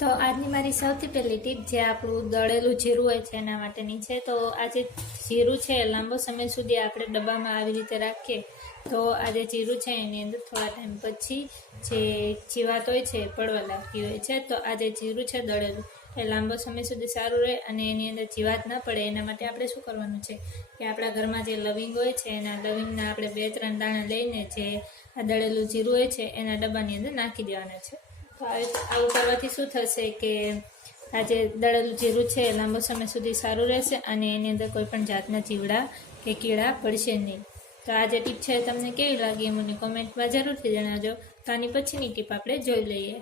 તો આજની મારી સૌથી પહેલી ટીપ જે આપણું દળેલું જીરું હોય છે એના માટેની છે। તો આ જે જીરું છે લાંબો સમય સુધી આપણે ડબ્બામાં આવી રીતે રાખીએ તો આ જે જીરું છે એની અંદર થોડા ટાઈમ પછી જે જીવાત હોય છે એ પડવા લાગતી હોય છે। તો આ જે જીરું છે દળેલું એ લાંબો સમય સુધી સારું રહે અને એની અંદર જીવાત ના પડે એના માટે આપણે શું કરવાનું છે કે આપણા ઘરમાં જે લવિંગ હોય છે એના લવિંગના આપણે 2-3 દાણા લઈને જે આ દળેલું જીરું હોય છે એના ડબ્બાની અંદર નાખી દેવાના છે। તો આવું કરવાથી શું થશે કે આ જે દળેલું જીરું છે એ લાંબો સમય સુધી સારું રહેશે અને એની અંદર કોઈ પણ જાતના જીવડા કે કીડા પડશે નહીં। તો આ જે ટીપ છે તમને કેવી લાગી મને કોમેન્ટમાં જરૂરથી જણાવજો। તો આની પછીની ટીપ આપણે જોઈ લઈએ।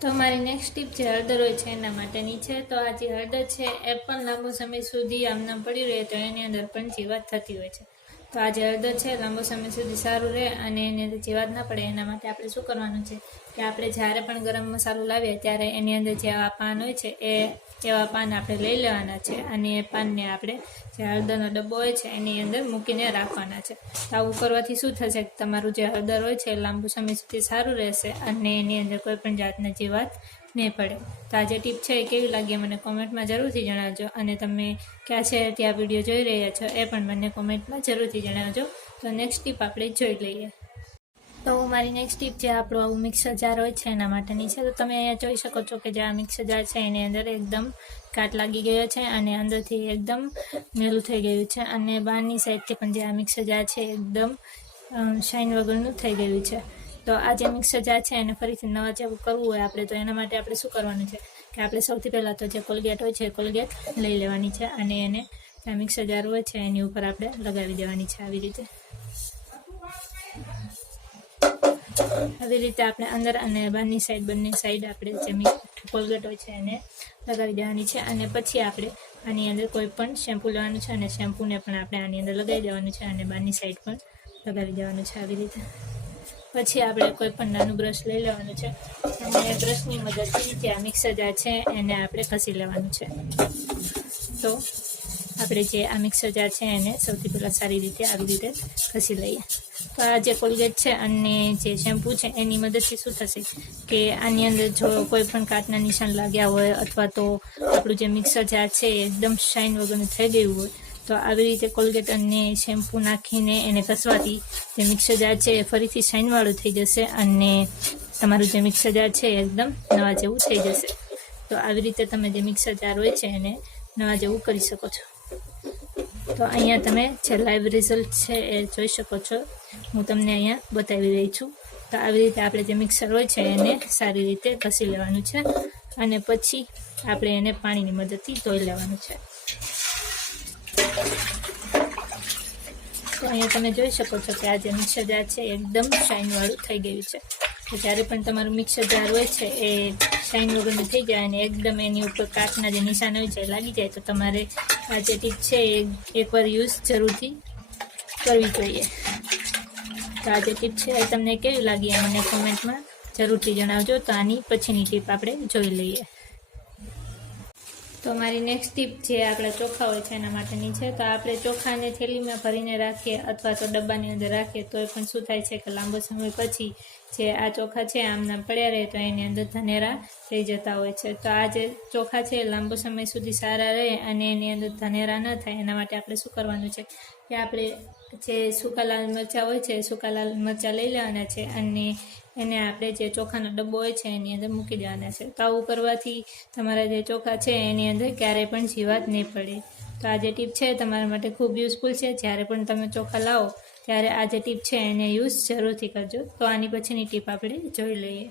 તો મારી નેક્સ્ટ ટીપ જે હળદર હોય છે એના માટેની છે। તો આ જે હળદર છે એ પણ લાંબો સમય સુધી આમનામ પડી રહે તો એની અંદર પણ જીવાત થતી હોય છે। તો આ જે હળદર છે લાંબો સમય સુધી સારું રહે અને એની અંદર જીવાત ના પડે એના માટે આપણે શું કરવાનું છે કે આપણે જ્યારે પણ ગરમ મસાલો લાવીએ ત્યારે એની અંદર જે આવા પાન હોય છે એવા પાન આપણે લઈ લેવાના છે અને એ પાનને આપણે જે હળદરનો ડબ્બો હોય છે એની અંદર મૂકીને રાખવાના છે। તો આવું કરવાથી શું થશે કે તમારું જે હળદર હોય છે લાંબુ સમય સુધી સારું રહેશે અને એની અંદર કોઈ પણ જાતના જીવાત નહીં પડે। તો આ જે ટીપ છે એ કેવી લાગી મને કોમેન્ટમાં જરૂરથી જણાવજો અને તમે ક્યાં છે ત્યાં વિડીયો જોઈ રહ્યા છો એ પણ મને કોમેન્ટમાં જરૂરથી જણાવજો। તો નેક્સ્ટ ટીપ આપણે જોઈ લઈએ। તો મારી નેક્સ્ટ ટીપ જે આપણું આવું મિક્સર જાર હોય છે એના માટેની છે। તો તમે અહીંયા જોઈ શકો છો કે જે આ મિક્સર જાર છે એની અંદર એકદમ કાટ લાગી ગયો છે અને અંદરથી એકદમ મેલું થઈ ગયું છે અને બહારની સાઈડથી પણ જે આ મિક્સર જાર છે એકદમ શાઇન વગરનું થઈ ગયું છે। તો આ જે મિક્સર જાર છે એને ફરીથી નવા જેવું કરવું હોય આપણે તો એના માટે આપણે શું કરવાનું છે કે આપણે સૌથી પહેલાં તો જે કોલગેટ હોય છે કોલગેટ લઈ લેવાની છે અને એને જે મિક્સર જાર હોય છે એની ઉપર આપણે લગાવી દેવાની છે આવી રીતે આપણે અંદર અને બહારની સાઈડ બંને સાઈડ આપણે જે કોલગેટ હોય છે એને લગાવી દેવાની છે અને પછી આપણે આની અંદર કોઈ પણ શેમ્પૂ લેવાનું છે અને શેમ્પૂને પણ આપણે આની અંદર લગાવી દેવાનું છે અને બહારની સાઈડ પણ લગાવી દેવાનું છે આવી રીતે। પછી આપણે કોઈ પણ નાનું બ્રશ લઈ લેવાનું છે અને બ્રશની મદદથી જે આ મિક્સર જાર છે એને આપણે ઘસી લેવાનું છે। તો આપણે જે આ મિક્સર જાર છે એને સૌથી પહેલાં સારી રીતે આવી રીતે ઘસી લઈએ। તો આ જે કોલગેટ છે અને જે શેમ્પૂ છે એની મદદથી શું થશે કે આની અંદર જો કોઈ પણ કાટના નિશાન લાગ્યા હોય અથવા તો આપણું જે મિક્સર જાર છે એકદમ શાઇન વગરનું થઈ ગયું હોય તો આવી રીતે કોલગેટ અને શેમ્પૂ નાખીને એને ઘસવાથી જે મિક્સર જાર છે એ ફરીથી શાઇનવાળું થઈ જશે અને તમારું જે મિક્સર જાર છે એકદમ નવા જેવું થઈ જશે। તો આવી રીતે તમે જે મિક્સર જાર હોય છે એને નવા જેવું કરી શકો છો। તો અહીંયા તમે જે લાઈવ રિઝલ્ટ છે એ જોઈ શકો છો હું તમને અહીંયા બતાવી રહી છું। તો આવી રીતે આપણે જે મિક્સર હોય છે એને સારી રીતે ઘસી લેવાનું છે અને પછી આપણે એને પાણીની મદદથી ધોઈ લેવાનું છે। તો અહીંયા તમે જોઈ શકો છો કે આ જે મિક્સર જાર છે એકદમ શાઇનવાળું થઈ ગયું છે। તો જ્યારે પણ તમારું મિક્સર જાર હોય છે એ શાઇન વગરનું થઈ જાય અને એકદમ એની ઉપર કાચના જે નિશાન હોય છે લાગી જાય તો તમારે આ જે ટીપ છે એ એકવાર યુઝ જરૂરથી કરવી જોઈએ। તો આ જે ટીપ છે એ તમને કેવી લાગી એ મને કોમેન્ટમાં જરૂરથી જણાવજો। તો આની પછીની ટીપ આપણે જોઈ લઈએ। તો મારી નેક્સ્ટ ટીપ જે આપણા ચોખા હોય છે એના માટેની છે। તો આપણે ચોખાને થેલીમાં ભરીને રાખીએ અથવા તો ડબ્બાની અંદર રાખીએ તો એ પણ શું થાય છે કે લાંબો સમય પછી જે આ ચોખા છે આમનામ પડ્યા રહે તો એની અંદર ધનેરા થઈ જતા હોય છે। તો આ જે ચોખા છે લાંબો સમય સુધી સારા રહે અને એની અંદર ધનેરા ન થાય એના માટે આપણે શું કરવાનું છે કે આપણે જે સૂકા લાલ મરચાં હોય છે સૂકા લાલ મરચાં લઈ લેવાના છે અને એને આપણે જે ચોખાનો ડબ્બો હોય છે એની અંદર મૂકી દેવાના છે। તો આવું કરવાથી તમારા જે ચોખા છે એની અંદર ક્યારેય પણ જીવાત નહીં પડે। તો આ જે ટીપ છે તમારા માટે ખૂબ યુઝફુલ છે। જ્યારે પણ તમે ચોખા લાવો ત્યારે આ જે ટીપ છે એને યુઝ જરૂરથી કરજો। તો આની પછીની ટીપ આપણે જોઈ લઈએ।